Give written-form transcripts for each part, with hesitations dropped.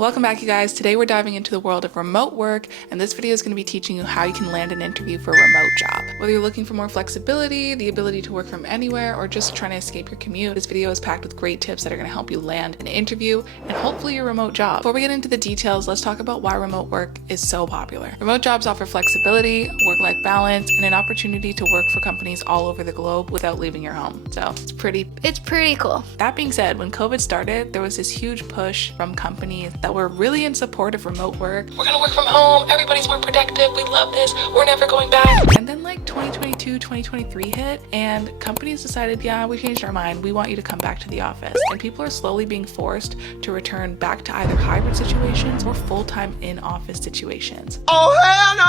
Welcome back, you guys. Today we're diving into the world of remote work, and this video is going to be teaching you how you can land an interview for a remote job. Whether you're looking for more flexibility, the ability to work from anywhere, or just trying to escape your commute, this video is packed with great tips that are going to help you land an interview and hopefully your remote job. Before we get into the details, let's talk about why remote work is so popular. Remote jobs offer flexibility, work-life balance, and an opportunity to work for companies all over the globe without leaving your home. So it's pretty cool. That being said, when COVID started, there was this huge push from companies that were really in support of remote work. We're gonna work from home, everybody's more productive, we love this, we're never going back. And then like 2022, 2023 hit, and companies decided, yeah, we changed our mind, we want you to come back to the office. And people are slowly being forced to return back to either hybrid situations or full-time in-office situations. Oh, hell no!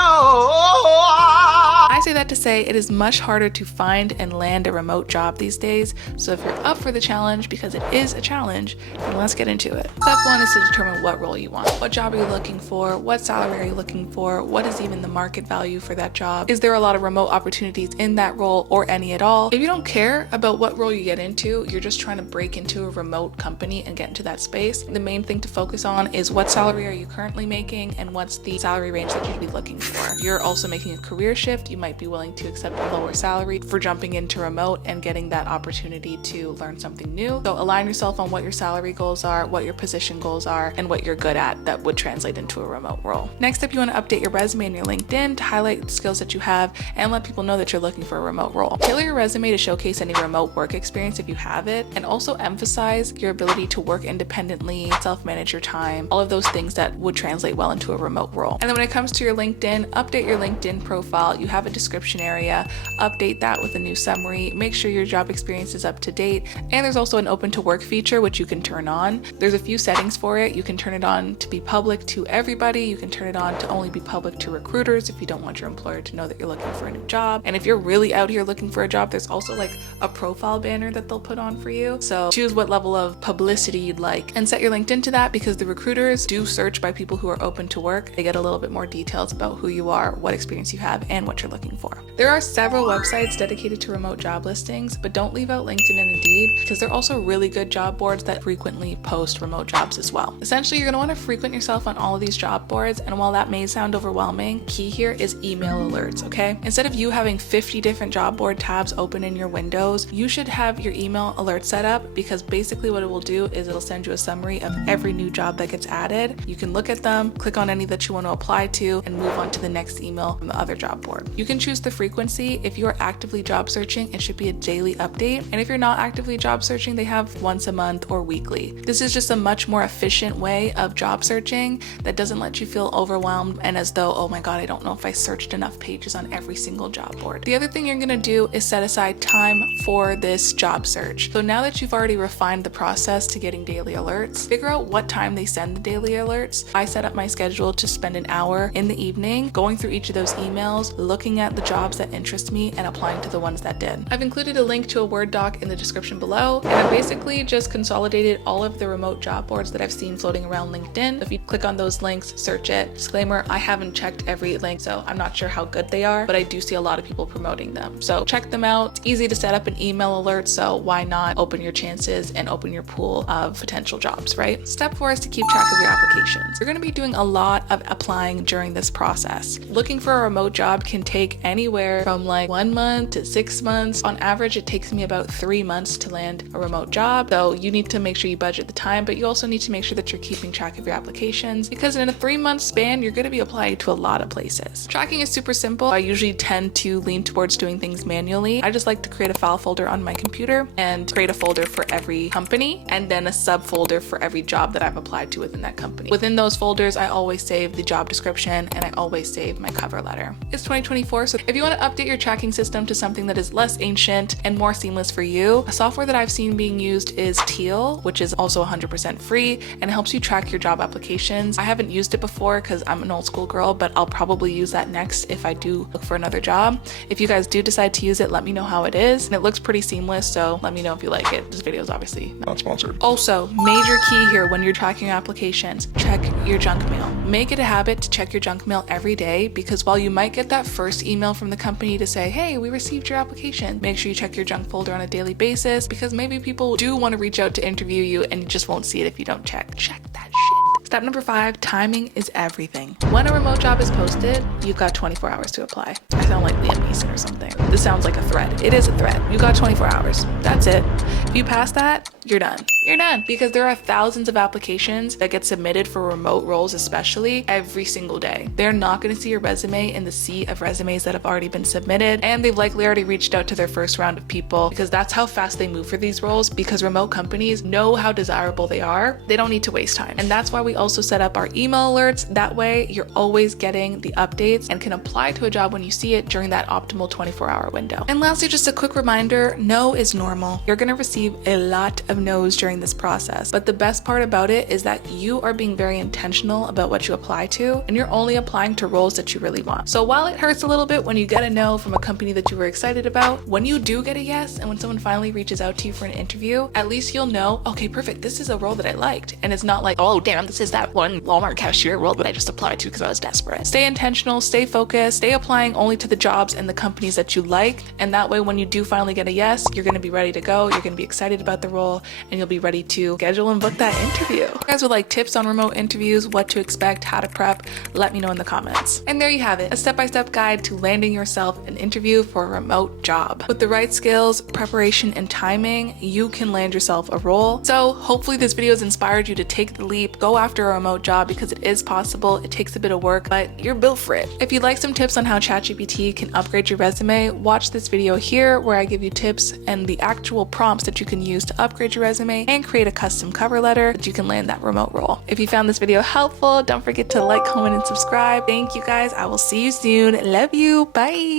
I say that to say it is much harder to find and land a remote job these days, so if you're up for the challenge, because it is a challenge, then let's get into it. Step one is to determine what role you want. What job are you looking for? What salary are you looking for? What is even the market value for that job? Is there a lot of remote opportunities in that role or any at all? If you don't care about what role you get into, you're just trying to break into a remote company and get into that space, the main thing to focus on is what salary are you currently making and what's the salary range that you'd be looking for. If you're also making a career shift, you might be willing to accept a lower salary for jumping into remote and getting that opportunity to learn something new. So align yourself on what your salary goals are, what your position goals are, and what you're good at that would translate into a remote role. Next up, you want to update your resume and your LinkedIn to highlight the skills that you have and let people know that you're looking for a remote role. Tailor your resume to showcase any remote work experience if you have it, and also emphasize your ability to work independently, self-manage your time, all of those things that would translate well into a remote role. And then when it comes to your LinkedIn, update your LinkedIn profile. You have a description area, update that with a new summary, make sure your job experience is up to date, and there's also an open to work feature which you can turn on. There's a few settings for it. You can turn it on to be public to everybody. You can turn it on to only be public to recruiters if you don't want your employer to know that you're looking for a new job. And if you're really out here looking for a job, there's also like a profile banner that they'll put on for you. So choose what level of publicity you'd like and set your LinkedIn to that, because the recruiters do search by people who are open to work. They get a little bit more details about who you are, what experience you have, and what you're looking for. There are several websites dedicated to remote job listings, but don't leave out LinkedIn and Indeed, because they're also really good job boards that frequently post remote jobs as well. Essentially, you're going to want to frequent yourself on all of these job boards, and while that may sound overwhelming, key here is email alerts, okay? Instead of you having 50 different job board tabs open in your windows, you should have your email alert set up, because basically what it will do is it'll send you a summary of every new job that gets added. You can look at them, click on any that you want to apply to, and move on to the next email from the other job board. You can choose the frequency. If you are actively job searching, it should be a daily update, and if you're not actively job searching, they have once a month or weekly. This is just a much more efficient way of job searching that doesn't let you feel overwhelmed and as though, oh my god, I don't know if I searched enough pages on every single job board. The other thing you're gonna do is set aside time for this job search. So now that you've already refined the process to getting daily alerts, figure out what time they send the daily alerts. I set up my schedule to spend an hour in the evening going through each of those emails, looking at the jobs that interest me and applying to the ones that did. I've included a link to a Word doc in the description below, and I basically just consolidated all of the remote job boards that I've seen floating around LinkedIn. If you click on those links, search it. Disclaimer, I haven't checked every link, so I'm not sure how good they are, but I do see a lot of people promoting them. So check them out. It's easy to set up an email alert, so why not open your chances and open your pool of potential jobs, right? Step 4 is to keep track of your applications. You're going to be doing a lot of applying during this process. Looking for a remote job can take anywhere from like 1 month to 6 months. On average, it takes me about 3 months to land a remote job. So you need to make sure you budget the time, but you also need to make sure that you're keeping track of your applications, because in a 3-month span, you're going to be applying to a lot of places. Tracking is super simple. I usually tend to lean towards doing things manually. I just like to create a file folder on my computer and create a folder for every company and then a subfolder for every job that I've applied to within that company. Within those folders, I always save the job description and I always save my cover letter. It's 2024, so if you want to update your tracking system to something that is less ancient and more seamless for you, a software that I've seen being used is Teal, which is also 100% free and it helps you track your job applications. I haven't used it before because I'm an old school girl, but I'll probably use that next if I do look for another job. If you guys do decide to use it, let me know how it is. And it looks pretty seamless, so let me know if you like it. This video is obviously Not sponsored. Also, major key here when you're tracking your applications, check your junk mail. Make it a habit to check your junk mail every day, because while you might get that first email from the company to say, hey, we received your application, make sure you check your junk folder on a daily basis, because maybe people do want to reach out to interview you and you just won't see it if you don't check. Check that shit. Step number 5, timing is everything. When a remote job is posted, you've got 24 hours to apply. I sound like Liam Neeson or something. This sounds like a threat. It is a threat. You got 24 hours. That's it. If you pass that, you're done. You're done, because there are thousands of applications that get submitted for remote roles, especially every single day. They're not going to see your resume in the sea of resumes that have already been submitted, and they've likely already reached out to their first round of people, because that's how fast they move for these roles, because remote companies know how desirable they are. They don't need to waste time. And that's why we also set up our email alerts. That way you're always getting the updates and can apply to a job when you see it during that optimal 24-hour window. And lastly, just a quick reminder, no is normal. You're going to receive a lot of no's during this process, but the best part about it is that you are being very intentional about what you apply to, and you're only applying to roles that you really want. So while it hurts a little bit when you get a no from a company that you were excited about, when you do get a yes, and when someone finally reaches out to you for an interview, at least you'll know, okay, perfect, this is a role that I liked. And it's not like, oh damn, this is that one Walmart cashier role that I just applied to because I was desperate. Stay intentional, stay focused, stay applying only to the jobs and the companies that you like, and that way when you do finally get a yes, you're going to be ready to go, you're going to be excited about the role, and you'll be ready to schedule and book that interview. If you guys would like tips on remote interviews, what to expect, how to prep, let me know in the comments. And there you have it, a step-by-step guide to landing yourself an interview for a remote job. With the right skills, preparation, and timing, you can land yourself a role. So hopefully this video has inspired you to take the leap, go after a remote job, because it is possible. It takes a bit of work, but you're built for it. If you'd like some tips on how ChatGPT can upgrade your resume, watch this video here where I give you tips and the actual prompts that you can use to upgrade your resume and create a custom cover letter that you can land that remote role. If you found this video helpful, don't forget to like, comment, and subscribe. Thank you guys. I will see you soon. Love you. Bye.